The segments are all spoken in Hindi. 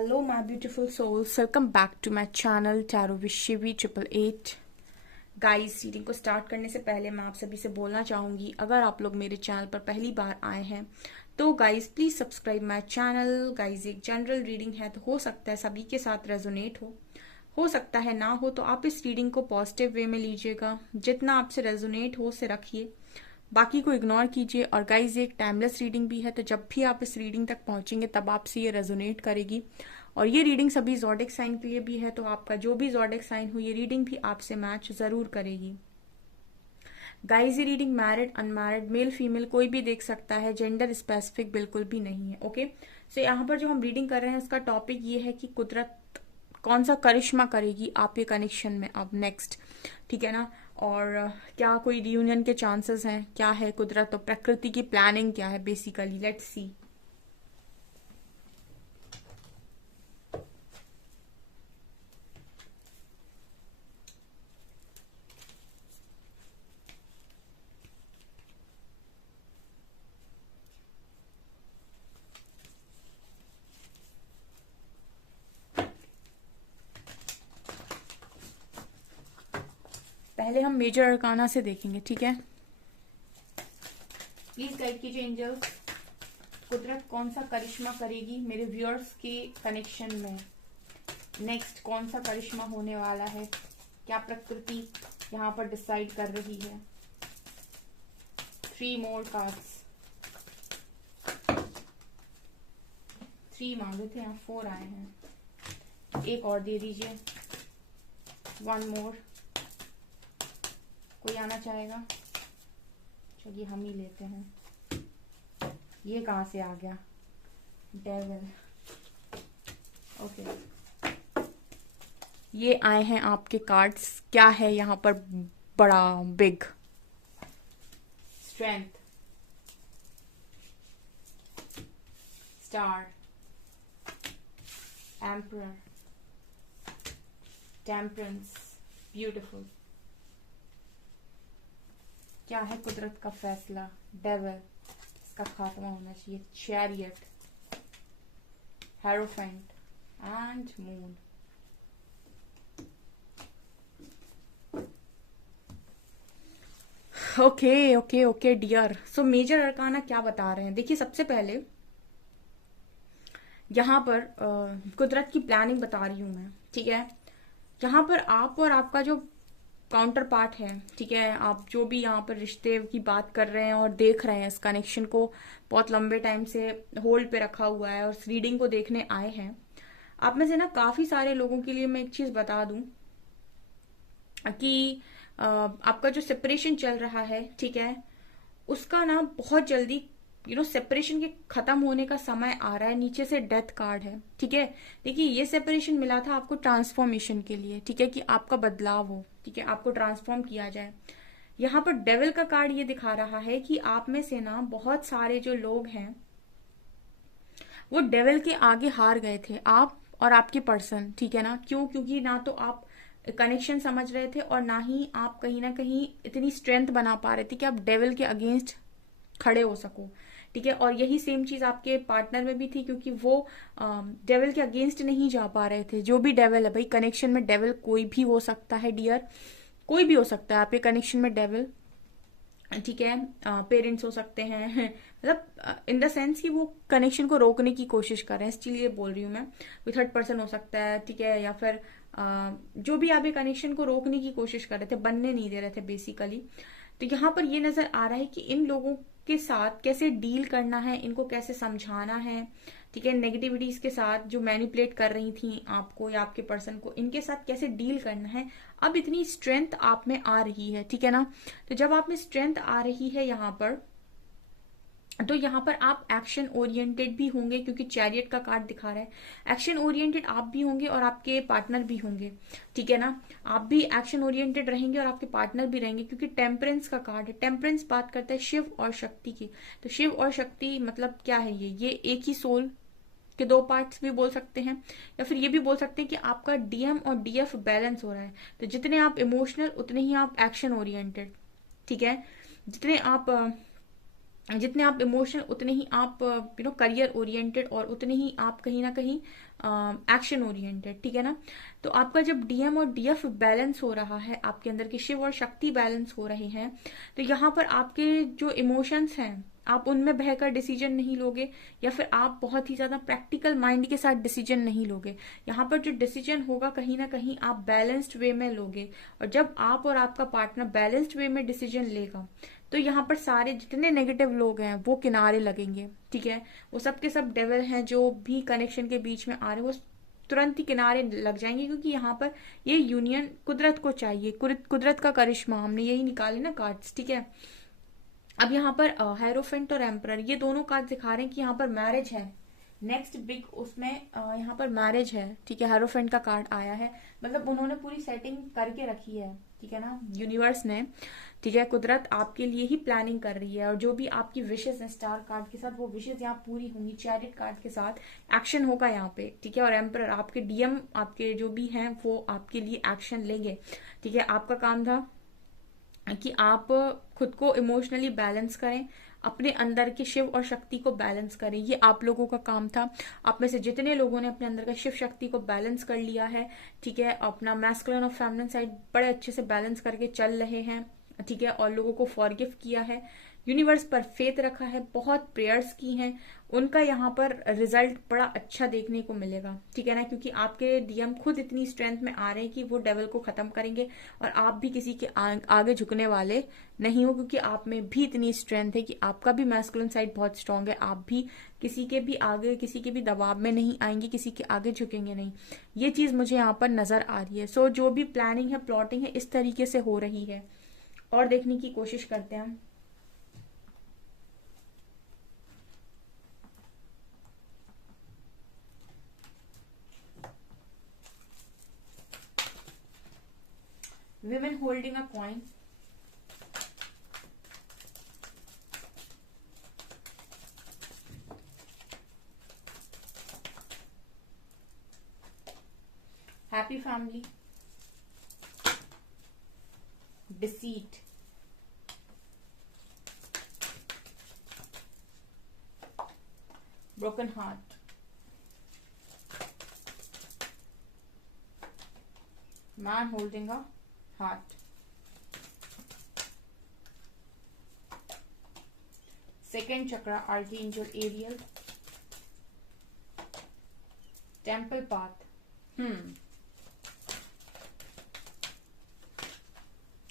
Hello, my beautiful souls. Welcome back to my channel Tarot with Shivi 888. Guys, reading को स्टार्ट करने से पहले मैं आप सभी से बोलना चाहूंगी, अगर आप लोग मेरे चैनल पर पहली बार आए हैं तो guys please subscribe my channel. Guys, एक जनरल रीडिंग है तो हो सकता है सभी के साथ रेजोनेट हो सकता है ना हो, तो आप इस रीडिंग को पॉजिटिव वे में लीजिएगा। जितना आपसे रेजोनेट हो उसे रखिए, बाकी को इग्नोर कीजिए। और गाइज, ये एक टाइमलेस रीडिंग भी है, तो जब भी आप इस रीडिंग तक पहुंचेंगे तब आपसे ये रेजोनेट करेगी। और ये रीडिंग सभी ज़ोडिक साइन के लिए भी है, तो आपका जो भी ज़ोडिक साइन हो ये रीडिंग भी आपसे मैच जरूर करेगी। गाइज, ये reading married unmarried male female कोई भी देख सकता है, जेंडर स्पेसिफिक बिल्कुल भी नहीं है। ओके, सो यहाँ पर जो हम रीडिंग कर रहे हैं उसका टॉपिक ये है कि कुदरत कौन सा करिश्मा करेगी आपके कनेक्शन में अब नेक्स्ट, ठीक है ना। और क्या कोई रियूनियन के चांसेस हैं, क्या है कुदरत और प्रकृति की प्लानिंग क्या है बेसिकली, लेट्स सी। पहले हम मेजर अरकाना से देखेंगे, ठीक है। प्लीज गाइड कीजिए एंजल्स, कुदरत कौन सा करिश्मा करेगी मेरे व्यूअर्स के कनेक्शन में नेक्स्ट, कौन सा करिश्मा होने वाला है, क्या प्रकृति यहाँ पर डिसाइड कर रही है। 3 मोर कार्ड्स, 3 मांगे थे, यहाँ 4 आए हैं, एक और दे दीजिए। 1 मोर, कोई आना चाहेगा? चलिए हम ही लेते हैं। ये कहाँ से आ गया? डेविल। ओके, ये आए हैं आपके कार्ड्स। क्या है यहाँ पर? बड़ा big strength, star, emperor, temperance, beautiful. क्या है कुदरत का फैसला? डेविल, इसका खात्मा होना चाहिए। Chariot, hierophant and moon. Okay okay okay dear, so major arcana क्या बता रहे हैं? देखिए, सबसे पहले यहाँ पर कुदरत की प्लानिंग बता रही हूं मैं, ठीक है। यहाँ पर आप और आपका जो काउंटर पार्ट है, ठीक है, आप जो भी यहाँ पर रिश्ते की बात कर रहे हैं और देख रहे हैं, इस कनेक्शन को बहुत लंबे टाइम से होल्ड पे रखा हुआ है और इस रीडिंग को देखने आए हैं, आप में से ना काफी सारे लोगों के लिए मैं एक चीज बता दूं कि आपका जो सेपरेशन चल रहा है, ठीक है, उसका ना बहुत जल्दी सेपरेशन के खत्म होने का समय आ रहा है। नीचे से डेथ कार्ड है, ठीक है। देखिए, ये सेपरेशन मिला था आपको ट्रांसफॉर्मेशन के लिए, ठीक है, कि आपका बदलाव हो, ठीक है, आपको ट्रांसफॉर्म किया जाए। यहाँ पर डेविल का कार्ड ये दिखा रहा है कि आप में से ना बहुत सारे जो लोग हैं वो डेविल के आगे हार गए थे, आप और आपके पर्सन, ठीक है ना। क्यों? क्योंकि ना तो आप कनेक्शन समझ रहे थे और ना ही आप कहीं ना कहीं इतनी स्ट्रेंथ बना पा रहे थे कि आप डेविल के अगेंस्ट खड़े हो सको, ठीक है। और यही सेम चीज आपके पार्टनर में भी थी, क्योंकि वो डेविल के अगेंस्ट नहीं जा पा रहे थे। जो भी डेविल है भाई, कनेक्शन में डेविल कोई भी हो सकता है डियर, कोई भी हो सकता है आपके कनेक्शन में डेविल, ठीक है। पेरेंट्स हो सकते हैं मतलब इन द सेंस कि वो कनेक्शन को रोकने की कोशिश कर रहे हैं, इसलिए बोल रही हूँ मैं। कोई थर्ड पर्सन हो सकता है, ठीक है, या फिर जो भी आप कनेक्शन को रोकने की कोशिश कर रहे थे, बनने नहीं दे रहे थे बेसिकली। तो यहाँ पर ये नजर आ रहा है कि इन लोगों के साथ कैसे डील करना है, इनको कैसे समझाना है, ठीक है। नेगेटिविटीज के साथ जो मैनिपुलेट कर रही थी आपको या आपके पर्सन को, इनके साथ कैसे डील करना है। अब इतनी स्ट्रेंथ आप में आ रही है, ठीक है ना। तो जब आप में स्ट्रेंथ आ रही है यहाँ पर, तो यहाँ पर आप एक्शन ओरिएंटेड भी होंगे, क्योंकि चैरियट का कार्ड दिखा रहा है। एक्शन ओरिएंटेड आप भी होंगे और आपके पार्टनर भी होंगे, ठीक है ना। आप भी एक्शन ओरिएंटेड रहेंगे और आपके पार्टनर भी रहेंगे, क्योंकि टेम्परेंस का कार्ड है। टेम्परेंस बात करता है शिव और शक्ति की। तो शिव और शक्ति मतलब क्या है? ये एक ही सोल के 2 पार्ट्स भी बोल सकते हैं, या फिर ये भी बोल सकते हैं कि आपका डीएम और डीएफ बैलेंस हो रहा है। तो जितने आप इमोशनल उतने ही आप एक्शन ओरिएंटेड, ठीक है। जितने आप जितने आप इमोशनल उतने ही आप करियर ओरिएंटेड, और उतने ही आप कहीं ना कहीं एक्शन ओरिएंटेड, ठीक है ना। तो आपका जब डीएम और डीएफ बैलेंस हो रहा है, आपके अंदर की शिव और शक्ति बैलेंस हो रहे हैं, तो यहाँ पर आपके जो इमोशंस हैं आप उनमें बहकर डिसीजन नहीं लोगे, या फिर आप बहुत ही ज्यादा प्रैक्टिकल माइंड के साथ डिसीजन नहीं लोगे। यहाँ पर जो डिसीजन होगा कहीं ना कहीं आप बैलेंस्ड वे में लोगे, और जब आप और आपका पार्टनर बैलेंस्ड वे में डिसीजन लेगा तो यहाँ पर सारे जितने नेगेटिव लोग हैं वो किनारे लगेंगे, ठीक है। वो सब के सब डेविल हैं जो भी कनेक्शन के बीच में आ रहे हैं, वो तुरंत ही किनारे लग जाएंगे, क्योंकि यहाँ पर ये यूनियन कुदरत को चाहिए, कुदरत का करिश्मा, हमने यही निकाले ना कार्ड्स, ठीक है। अब यहाँ पर हेरोफेंट और एम्परर ये दोनों कार्ड दिखा रहे हैं कि यहाँ पर मैरिज है, नेक्स्ट बिग उसमें यहाँ पर मैरिज है, ठीक है। हेरोफेंट का कार्ड आया है, मतलब उन्होंने पूरी सेटिंग करके रखी है, ठीक है ना, यूनिवर्स ने, ठीक है। कुदरत आपके लिए ही प्लानिंग कर रही है, और जो भी आपकी विशेष है स्टार कार्ड के साथ वो विशेष यहाँ पूरी होंगी, चैरिट कार्ड के साथ एक्शन होगा यहाँ पे, ठीक है। और एम्परर आपके डीएम आपके जो भी हैं वो आपके लिए एक्शन लेंगे, ठीक है। आपका काम था कि आप खुद को इमोशनली बैलेंस करें, अपने अंदर की शिव और शक्ति को बैलेंस करें, ये आप लोगों का काम था। आप में से जितने लोगों ने अपने अंदर का शिव शक्ति को बैलेंस कर लिया है, ठीक है, अपना मैस्कुलिन और फेमिनिन साइड बड़े अच्छे से बैलेंस करके चल रहे हैं, ठीक है, और लोगों को फॉरगिव किया है, यूनिवर्स पर फेथ रखा है, बहुत प्रेयर्स की हैं, उनका यहाँ पर रिजल्ट बड़ा अच्छा देखने को मिलेगा, ठीक है ना। क्योंकि आपके डीएम खुद इतनी स्ट्रेंथ में आ रहे हैं कि वो डेविल को खत्म करेंगे, और आप भी किसी के आगे झुकने वाले नहीं हो, क्योंकि आप में भी इतनी स्ट्रेंथ है कि आपका भी मैस्कुलिन साइड बहुत स्ट्रांग है, आप भी किसी के भी आगे, किसी के भी दबाव में नहीं आएंगे, किसी के आगे झुकेंगे नहीं। ये चीज मुझे यहाँ पर नजर आ रही है। सो जो भी प्लानिंग है, प्लॉटिंग है, इस तरीके से हो रही है, और देखने की कोशिश करते हैं हम। Women holding a coin. Happy family. Deceit. Broken heart. Man holding a heart. Second chakra, Archangel Ariel. Temple path.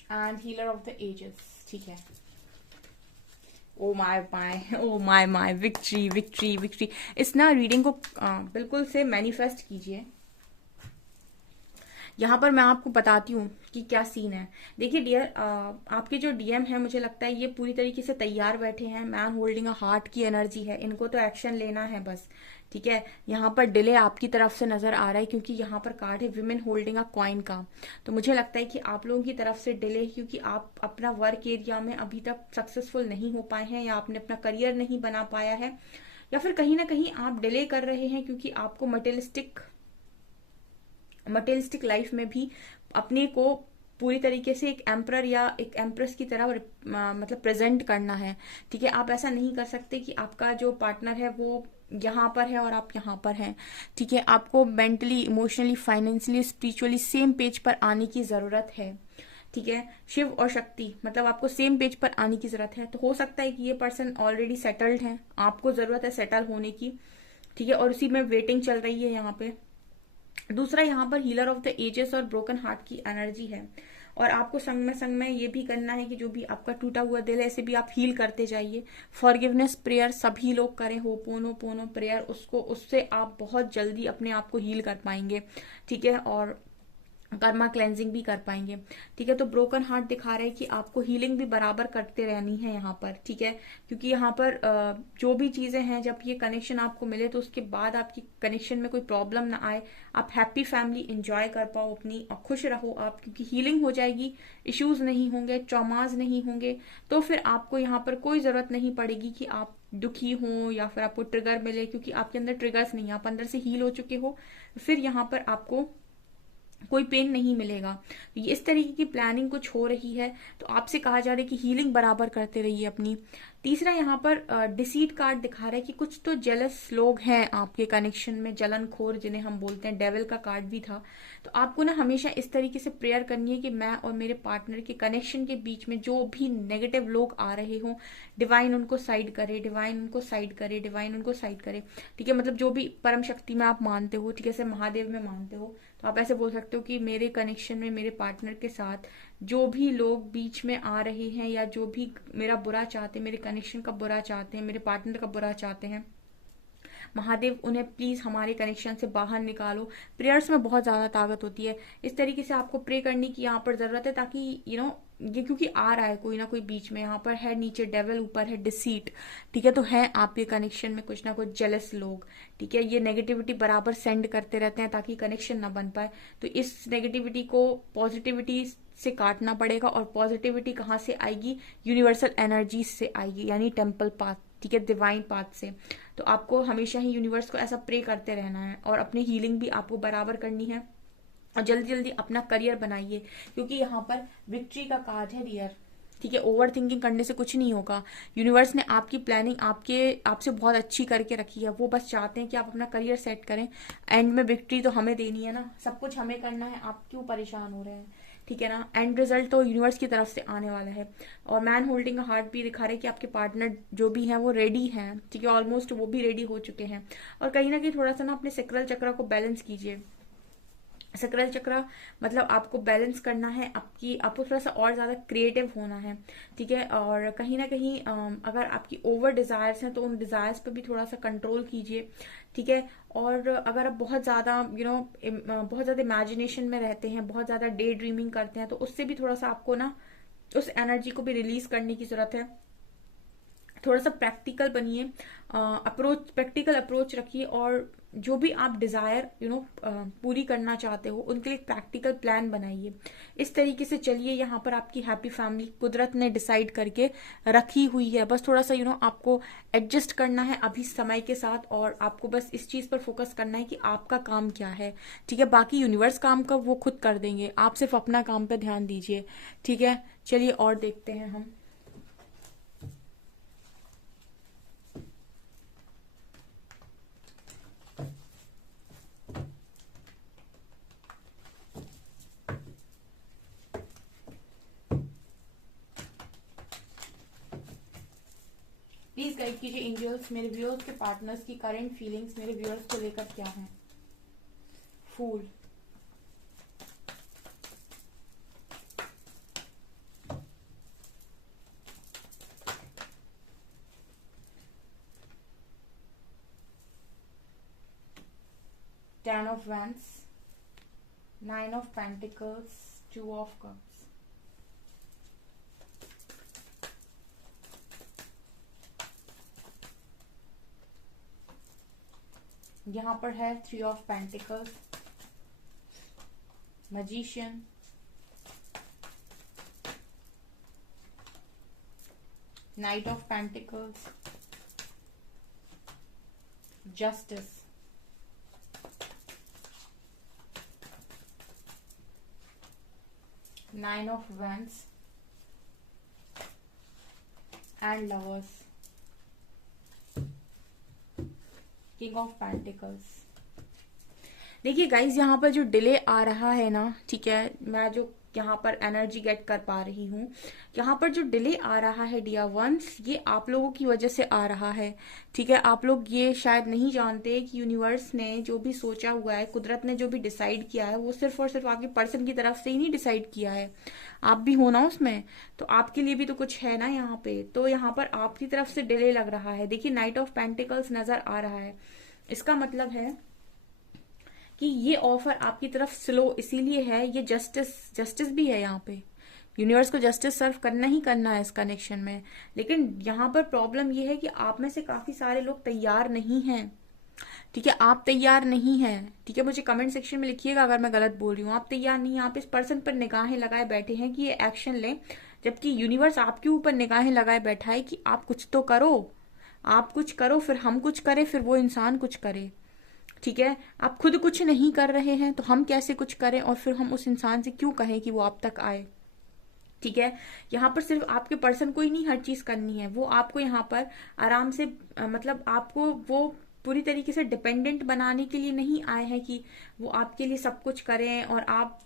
And healer of the ages. ठीक है। Oh my victory victory victory. इस ना रीडिंग को बिल्कुल से मैनिफेस्ट कीजिए। यहाँ पर मैं आपको बताती हूँ कि क्या सीन है। देखिए डियर, आपके जो डीएम है मुझे लगता है ये पूरी तरीके से तैयार बैठे हैं। मैन होल्डिंग अ हार्ट की एनर्जी है, इनको तो एक्शन लेना है बस, ठीक है। यहाँ पर डिले आपकी तरफ से नजर आ रहा है, क्योंकि यहाँ पर कार्ड है विमेन होल्डिंग अ कॉइन का। तो मुझे लगता है कि आप लोगों की तरफ से डिले, क्योंकि आप अपना वर्क एरिया में अभी तक सक्सेसफुल नहीं हो पाए हैं, या आपने अपना करियर नहीं बना पाया है, या फिर कहीं ना कहीं आप डिले कर रहे हैं क्योंकि आपको मटेरियलिस्टिक लाइफ में भी अपने को पूरी तरीके से एक एम्परर या एक एम्प्रेस की तरह मतलब प्रेजेंट करना है, ठीक है। आप ऐसा नहीं कर सकते कि आपका जो पार्टनर है वो यहाँ पर है और आप यहाँ पर हैं, ठीक है। आपको mentally, emotionally, financially, spiritually same page पर आने की जरूरत है, ठीक है। शिव और शक्ति मतलब आपको सेम पेज पर आने की जरूरत है। तो हो सकता है कि ये पर्सन ऑलरेडी सेटल्ड है, आपको जरूरत है सेटल होने की, ठीक है, और उसी में वेटिंग चल रही है यहाँ पे। दूसरा, यहाँ पर हीलर ऑफ द एजेस और ब्रोकन हार्ट की एनर्जी है, और आपको संग में ये भी करना है कि जो भी आपका टूटा हुआ दिल है इसे भी आप हील करते जाइए। फॉरगिवनेस प्रेयर सभी लोग करें, होपोनोपोनो प्रेयर, उससे आप बहुत जल्दी अपने आप को हील कर पाएंगे, ठीक है, और कर्मा क्लेंजिंग भी कर पाएंगे, ठीक है। तो ब्रोकन हार्ट दिखा रहा है कि आपको हीलिंग भी बराबर करते रहनी है यहाँ पर, ठीक है, क्योंकि यहाँ पर जो भी चीजें हैं, जब ये कनेक्शन आपको मिले तो उसके बाद आपकी कनेक्शन में कोई प्रॉब्लम ना आए, आप हैप्पी फैमिली एंजॉय कर पाओ अपनी, और खुश रहो आप, क्योंकि हीलिंग हो जाएगी, इश्यूज नहीं होंगे, ट्रॉमाज नहीं होंगे, तो फिर आपको यहाँ पर कोई जरूरत नहीं पड़ेगी कि आप दुखी हो या फिर आपको ट्रिगर मिले, क्योंकि आपके अंदर ट्रिगर्स नहीं है, आप अंदर से हील हो चुके हो, फिर यहाँ पर आपको कोई पेन नहीं मिलेगा। ये इस तरीके की प्लानिंग कुछ हो रही है, तो आपसे कहा जा रहा है कि हीलिंग बराबर करते रहिए अपनी, तीसरा यहाँ पर डिसीट कार्ड दिखा रहा है कि कुछ तो जेलस लोग हैं आपके कनेक्शन में, जलनखोर जिन्हें हम बोलते हैं, डेविल का कार्ड भी था। तो आपको ना हमेशा इस तरीके से प्रेयर करनी है कि मैं और मेरे पार्टनर के कनेक्शन के बीच में जो भी नेगेटिव लोग आ रहे हों, डिवाइन उनको साइड करे, डिवाइन उनको साइड करे, डिवाइन उनको साइड करे। ठीक है, मतलब जो भी परम शक्ति में आप मानते हो, ठीक है, जैसे महादेव में मानते हो, तो आप ऐसे बोल सकते हो कि मेरे कनेक्शन में मेरे पार्टनर के साथ जो भी लोग बीच में आ रहे हैं या जो भी मेरा बुरा चाहते हैं, मेरे कनेक्शन का बुरा चाहते हैं, मेरे पार्टनर का बुरा चाहते हैं, महादेव उन्हें प्लीज हमारे कनेक्शन से बाहर निकालो। प्रेयर्स में बहुत ज्यादा ताकत होती है। इस तरीके से आपको प्रे करने की यहाँ पर जरूरत है, ताकि ये क्योंकि आ रहा है कोई ना कोई बीच में, यहाँ पर है नीचे डेविल, ऊपर है डिसीट। ठीक है, तो है आपके कनेक्शन में कुछ ना कुछ जेलस लोग। ठीक है, ये नेगेटिविटी बराबर सेंड करते रहते हैं ताकि कनेक्शन ना बन पाए। तो इस नेगेटिविटी को पॉजिटिविटी से काटना पड़ेगा। और पॉजिटिविटी कहाँ से आएगी? यूनिवर्सल एनर्जी से आएगी, यानी टेम्पल पाथ, ठीक है, डिवाइन पाथ से। तो आपको हमेशा ही यूनिवर्स को ऐसा प्रे करते रहना है, और अपनी हीलिंग भी आपको बराबर करनी है। और जल्दी जल्दी अपना करियर बनाइए, क्योंकि यहाँ पर विक्ट्री का कार्ड है डियर। ठीक है, ओवर थिंकिंग करने से कुछ नहीं होगा। यूनिवर्स ने आपकी प्लानिंग आपसे बहुत अच्छी करके रखी है। वो बस चाहते हैं कि आप अपना करियर सेट करें। एंड में विक्ट्री तो हमें देनी है ना, सब कुछ हमें करना है, आप क्यों परेशान हो रहे हैं? ठीक है ना, एंड रिजल्ट तो यूनिवर्स की तरफ से आने वाला है। और मैन होल्डिंग हार्ट भी दिखा रहे हैं कि आपके पार्टनर जो भी हैं वो रेडी हैं। ठीक है, ऑलमोस्ट वो भी रेडी हो चुके हैं। और कहीं ना कहीं थोड़ा सा ना अपने सेक्रल चक्र को बैलेंस कीजिए। सक्राल चक्र मतलब आपको बैलेंस करना है, आपको थोड़ा सा और ज्यादा क्रिएटिव होना है। ठीक है, और कहीं ना कहीं अगर आपकी ओवर डिजायर्स हैं तो उन डिजायर्स पे भी थोड़ा सा कंट्रोल कीजिए। ठीक है, और अगर आप बहुत ज्यादा बहुत ज्यादा इमेजिनेशन में रहते हैं, बहुत ज्यादा डे ड्रीमिंग करते हैं, तो उससे भी थोड़ा सा आपको ना उस एनर्जी को भी रिलीज करने की जरूरत है। थोड़ा सा प्रैक्टिकल बनिए, प्रैक्टिकल अप्रोच रखिए, और जो भी आप डिजायर पूरी करना चाहते हो उनके लिए प्रैक्टिकल प्लान बनाइए। इस तरीके से चलिए। यहाँ पर आपकी हैप्पी फैमिली कुदरत ने डिसाइड करके रखी हुई है। बस थोड़ा सा आपको एडजस्ट करना है अभी समय के साथ, और आपको बस इस चीज पर फोकस करना है कि आपका काम क्या है। ठीक है, बाकी यूनिवर्स काम का वो खुद कर देंगे, आप सिर्फ अपना काम पे ध्यान दीजिए। ठीक है, चलिए और देखते हैं हम। प्लीज गाइड कीजिए एंजल्स, मेरे व्यूअर्स के पार्टनर्स की करंट फीलिंग्स मेरे व्यूअर्स को लेकर क्या है। Fool, ten of wands, nine of pentacles, two of cups. यहाँ पर है three of pentacles, magician, knight of pentacles, justice, nine of wands and lovers, king of pentacles. देखिए गाइज, यहाँ पर जो डिले आ रहा है ना, ठीक है, मैं जो यहाँ पर एनर्जी गेट कर पा रही हूँ, यहाँ पर जो डिले आ रहा है डियर वंस, ये आप लोगों की वजह से आ रहा है। ठीक है, आप लोग ये शायद नहीं जानते कि यूनिवर्स ने जो भी सोचा हुआ है, कुदरत ने जो भी डिसाइड किया है, वो सिर्फ और सिर्फ आपके पर्सन की तरफ से ही नहीं डिसाइड किया है, आप भी हो ना उसमें, तो आपके लिए भी तो कुछ है ना यहाँ पे। तो यहाँ पर आपकी तरफ से डिले लग रहा है। देखिए, नाइट ऑफ पेंटिकल्स नजर आ रहा है, इसका मतलब है कि ये ऑफर आपकी तरफ स्लो इसीलिए है। ये जस्टिस भी है यहाँ पे, यूनिवर्स को जस्टिस सर्व करना ही करना है इस कनेक्शन में। लेकिन यहाँ पर प्रॉब्लम ये है कि आप में से काफी सारे लोग तैयार नहीं हैं। ठीक है, आप तैयार नहीं हैं। ठीक है, मुझे कमेंट सेक्शन में लिखिएगा अगर मैं गलत बोल रही हूँ। आप तैयार नहीं हैं, आप इस पर्सन पर निगाहें लगाए बैठे हैं कि ये एक्शन लें, जबकि यूनिवर्स आपके ऊपर निगाहें लगाए बैठा है कि आप कुछ तो करो, आप कुछ करो, फिर हम कुछ करें, फिर वो इंसान कुछ करे। ठीक है, आप खुद कुछ नहीं कर रहे हैं तो हम कैसे कुछ करें, और फिर हम उस इंसान से क्यों कहें कि वो आप तक आए। ठीक है। यहाँ पर सिर्फ आपके पर्सन को ही नहीं हर चीज करनी है, वो आपको यहाँ पर आराम से मतलब आपको वो पूरी तरीके से डिपेंडेंट बनाने के लिए नहीं आए हैं कि वो आपके लिए सब कुछ करें और आप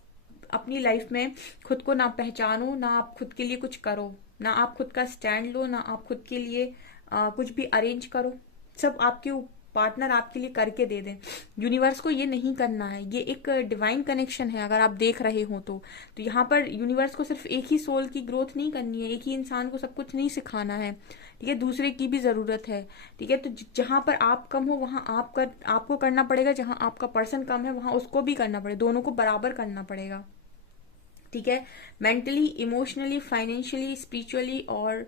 अपनी लाइफ में खुद को ना पहचानो, ना आप खुद के लिए कुछ करो, ना आप खुद का स्टैंड लो, ना आप खुद के लिए कुछ भी अरेंज करो। सब आपके पार्टनर आपके लिए करके दे दें। यूनिवर्स को ये नहीं करना है, ये एक डिवाइन कनेक्शन है अगर आप देख रहे हो तो यहाँ पर यूनिवर्स को सिर्फ एक ही सोल की ग्रोथ नहीं करनी है, एक ही इंसान को सब कुछ नहीं सिखाना है, ठीक है, दूसरे की भी जरूरत है। ठीक है, तो जहां पर आप कम हो वहां आपको करना पड़ेगा, जहां आपका पर्सन कम है वहां उसको भी करना पड़ेगा, दोनों को बराबर करना पड़ेगा। ठीक है, मेंटली, इमोशनली, फाइनेंशियली, स्पिरिचुअली और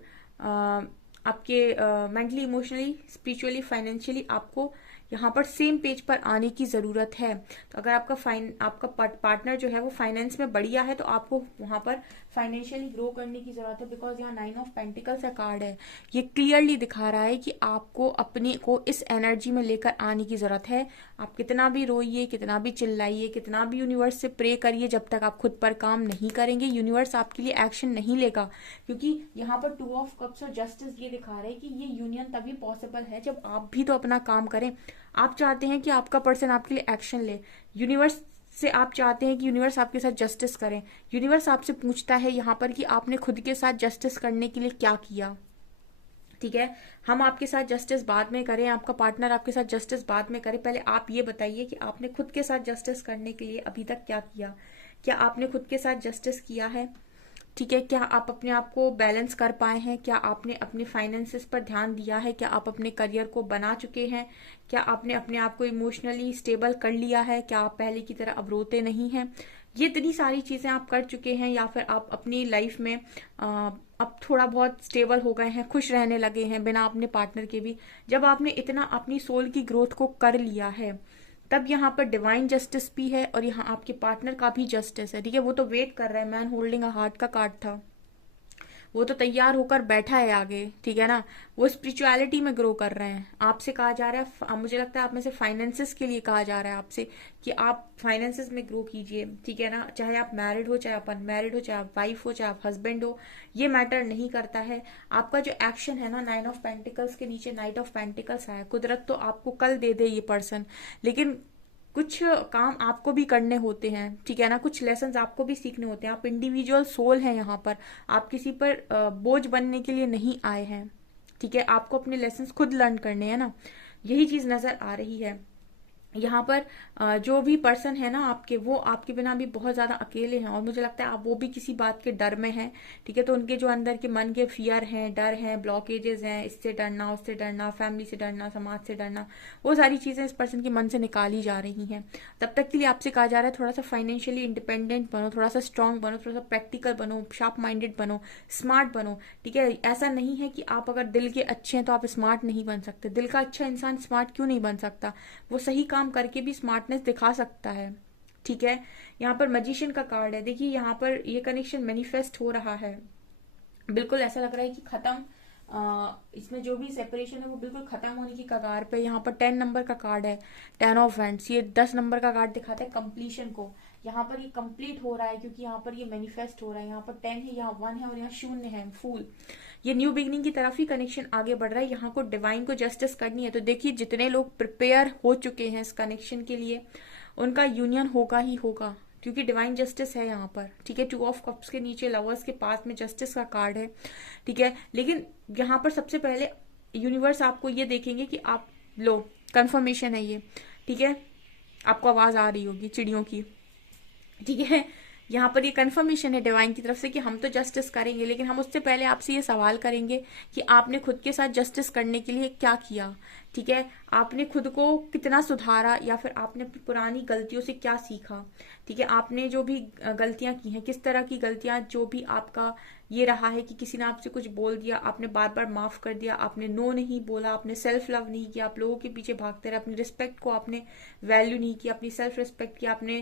आपके मेंटली, इमोशनली, स्पिरिचुअली, फाइनेंशियली आपको यहाँ पर सेम पेज पर आने की जरूरत है। तो अगर आपका पार्टनर जो है वो फाइनेंस में बढ़िया है तो आपको वहां पर फाइनेंशियली ग्रो करने की जरूरत है, बिकॉज यहाँ 9 ऑफ पेंटिकल्स का कार्ड है। ये क्लियरली दिखा रहा है कि आपको अपने को इस एनर्जी में लेकर आने की जरूरत है। आप कितना भी रोइए, कितना भी चिल्लाइए, कितना भी यूनिवर्स से प्रे करिए, जब तक आप खुद पर काम नहीं करेंगे यूनिवर्स आपके लिए एक्शन नहीं लेगा। क्योंकि यहाँ पर 2 ऑफ कप्स और जस्टिस ये दिखा रहे हैं कि ये यूनियन तभी पॉसिबल है जब आप भी तो अपना काम करें। आप चाहते हैं कि आपका पर्सन आपके लिए एक्शन ले, यूनिवर्स से आप चाहते हैं कि यूनिवर्स आपके साथ जस्टिस करें। यूनिवर्स आपसे पूछता है यहाँ पर कि आपने खुद के साथ जस्टिस करने के लिए क्या किया। ठीक है, हम आपके साथ जस्टिस बाद में करें, आपका पार्टनर आपके साथ जस्टिस बाद में करे, पहले आप ये बताइए कि आपने खुद के साथ जस्टिस करने के लिए अभी तक क्या किया। क्या आपने खुद के साथ जस्टिस किया है? ठीक है, क्या आप अपने आप को बैलेंस कर पाए हैं? क्या आपने अपने फाइनेंसेस पर ध्यान दिया है? क्या आप अपने करियर को बना चुके हैं? क्या आपने अपने आप को इमोशनली स्टेबल कर लिया है? क्या आप पहले की तरह अब रोते नहीं हैं? ये इतनी सारी चीजें आप कर चुके हैं, या फिर आप अपनी लाइफ में अब थोड़ा बहुत स्टेबल हो गए हैं, खुश रहने लगे हैं बिना अपने पार्टनर के भी। जब आपने इतना अपनी सोल की ग्रोथ को कर लिया है तब यहाँ पर डिवाइन जस्टिस भी है और यहाँ आपके पार्टनर का भी जस्टिस है। ठीक है, वो तो वेट कर रहा है, मैन होल्डिंग अ हार्ट का कार्ड था, वो तो तैयार होकर बैठा है आगे। ठीक है ना, वो स्पिरिचुअलिटी में ग्रो कर रहे हैं। आपसे कहा जा रहा है, मुझे लगता है आप में से फाइनेंसेस के लिए कहा जा रहा है आपसे कि आप फाइनेंसेस में ग्रो कीजिए। ठीक है ना, चाहे आप मैरिड हो, चाहे आप अनमैरिड हो, चाहे आप वाइफ हो, चाहे आप हस्बैंड हो, ये मैटर नहीं करता है। आपका जो एक्शन है ना, 9 ऑफ पेंटिकल्स के नीचे नाइट ऑफ पेंटिकल्स आया। कुदरत तो आपको कल दे दे ये पर्सन, लेकिन कुछ काम आपको भी करने होते हैं। ठीक है ना, कुछ लेसन आपको भी सीखने होते हैं। आप इंडिविजुअल सोल हैं यहाँ पर, आप किसी पर बोझ बनने के लिए नहीं आए हैं। ठीक है, आपको अपने लेसन खुद लर्न करने हैं ना, यही चीज नजर आ रही है यहाँ पर। जो भी पर्सन है ना आपके, वो आपके बिना भी बहुत ज्यादा अकेले हैं और मुझे लगता है आप वो भी किसी बात के डर में हैं। ठीक है, तो उनके जो अंदर के मन के फियर हैं, डर हैं, ब्लॉकेजेस हैं, इससे डरना, उससे डरना, फैमिली से डरना, समाज से डरना, वो सारी चीजें इस पर्सन के मन से निकाली जा रही हैं। तब तक के लिए आपसे कहा जा रहा है थोड़ा सा फाइनेंशियली इंडिपेंडेंट बनो, थोड़ा सा स्ट्रांग बनो, थोड़ा सा प्रैक्टिकल बनो, शार्प माइंडेड बनो, स्मार्ट बनो। ठीक है, ऐसा नहीं है कि आप अगर दिल के अच्छे हैं तो आप स्मार्ट नहीं बन सकते। दिल का अच्छा इंसान स्मार्ट क्यों नहीं बन सकता? वो सही काम करके भी स्मार्टनेस दिखा सकता है। ठीक है, यहाँ पर मैजिशियन का कार्ड है। देखिए यहाँ पर ये कनेक्शन मैनिफेस्ट हो रहा है, बिल्कुल ऐसा लग रहा है कि खत्म, इसमें जो भी सेपरेशन है वो बिल्कुल खत्म होने की कगार पे। यहाँ पर 10 नंबर का कार्ड है, 10 ऑफ वैंड्स, ये 10 नंबर का कार्ड दिखाता है कंप्लीशन को। यहाँ पर ये कंप्लीट हो रहा है क्योंकि यहाँ पर ये मैनिफेस्ट हो रहा है। यहाँ पर 10 है, यहाँ 1 है और यहाँ 0 है, फूल। ये न्यू बिगनिंग की तरफ ही कनेक्शन आगे बढ़ रहा है। यहाँ को डिवाइन को जस्टिस करनी है। तो देखिए जितने लोग प्रिपेयर हो चुके हैं इस कनेक्शन के लिए, उनका यूनियन होगा ही होगा, क्योंकि डिवाइन जस्टिस है यहाँ पर। ठीक है, 2 ऑफ कप्स के नीचे लवर्स के पास में जस्टिस का कार्ड है। ठीक है, लेकिन यहाँ पर सबसे पहले यूनिवर्स आपको ये देखेंगे कि आप लो, कंफर्मेशन है ये। ठीक है, आपको आवाज आ रही होगी चिड़ियों की। ठीक है, यहाँ पर ये कंफर्मेशन है डिवाइन की तरफ से कि हम तो जस्टिस करेंगे, लेकिन हम उससे पहले आपसे ये सवाल करेंगे कि आपने खुद के साथ जस्टिस करने के लिए क्या किया। ठीक है, आपने खुद को कितना सुधारा, या फिर आपने अपनी पुरानी गलतियों से क्या सीखा। ठीक है, आपने जो भी गलतियां की हैं, किस तरह की गलतियां, जो भी आपका ये रहा है कि किसी ने आपसे कुछ बोल दिया, आपने बार बार माफ कर दिया, आपने नो नहीं बोला, आपने सेल्फ लव नहीं किया, आप लोगों के पीछे भागते रहे, अपनी रिस्पेक्ट को आपने वैल्यू नहीं किया, अपनी सेल्फ रिस्पेक्ट की आपने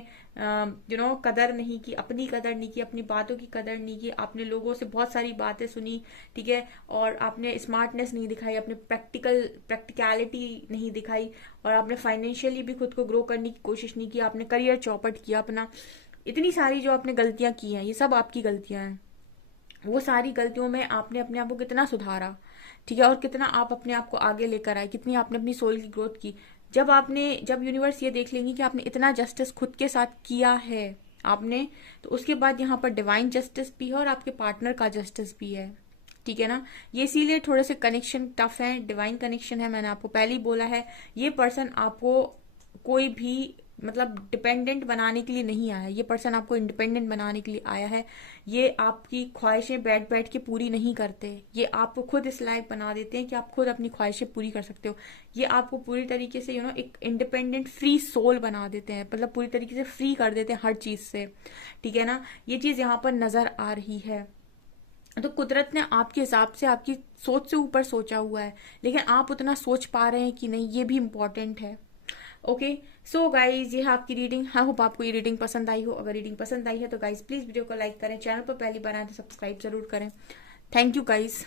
कदर नहीं की, अपनी कदर नहीं की, अपनी बातों की कदर नहीं की, आपने लोगों से बहुत सारी बातें सुनी। ठीक है, और आपने स्मार्टनेस नहीं दिखाई, आपने प्रैक्टिकलिटी नहीं दिखाई, और आपने फाइनेंशियली भी खुद को ग्रो करने की कोशिश नहीं की, आपने करियर चौपट किया अपना। इतनी सारी जो आपने गलतियां की हैं, ये सब आपकी गलतियां हैं। वो सारी गलतियों में आपने अपने आप को कितना सुधारा, ठीक है, और कितना आप अपने आप को आगे लेकर आए, कितनी आपने अपनी सोल की ग्रोथ की। जब यूनिवर्स ये देख लेंगी कि आपने इतना जस्टिस खुद के साथ किया है आपने, तो उसके बाद यहाँ पर डिवाइन जस्टिस भी है और आपके पार्टनर का जस्टिस भी है, ठीक है ना। ये इसीलिए थोड़े से कनेक्शन टफ है, डिवाइन कनेक्शन है, मैंने आपको पहले ही बोला है। ये पर्सन आपको कोई भी मतलब डिपेंडेंट बनाने के लिए नहीं आया, ये पर्सन आपको इंडिपेंडेंट बनाने के लिए आया है। ये आपकी ख्वाहिशें बैठ बैठ के पूरी नहीं करते, ये आपको खुद इस लायक बना देते हैं कि आप खुद अपनी ख्वाहिशें पूरी कर सकते हो। ये आपको पूरी तरीके से एक इंडिपेंडेंट फ्री सोल बना देते हैं, मतलब पूरी तरीके से फ्री कर देते हैं हर चीज से, ठीक है ना। ये चीज यहाँ पर नजर आ रही है। तो कुदरत ने आपके हिसाब से आपकी सोच से ऊपर सोचा हुआ है, लेकिन आप उतना सोच पा रहे हैं कि नहीं, ये भी इम्पोर्टेंट है। ओके, सो गाइज ये है आपकी रीडिंग। आई होप आपको ये रीडिंग पसंद आई हो। अगर रीडिंग पसंद आई है तो गाइज प्लीज वीडियो को लाइक करें, चैनल पर पहली बार आए तो सब्सक्राइब जरूर करें। Thank you guys.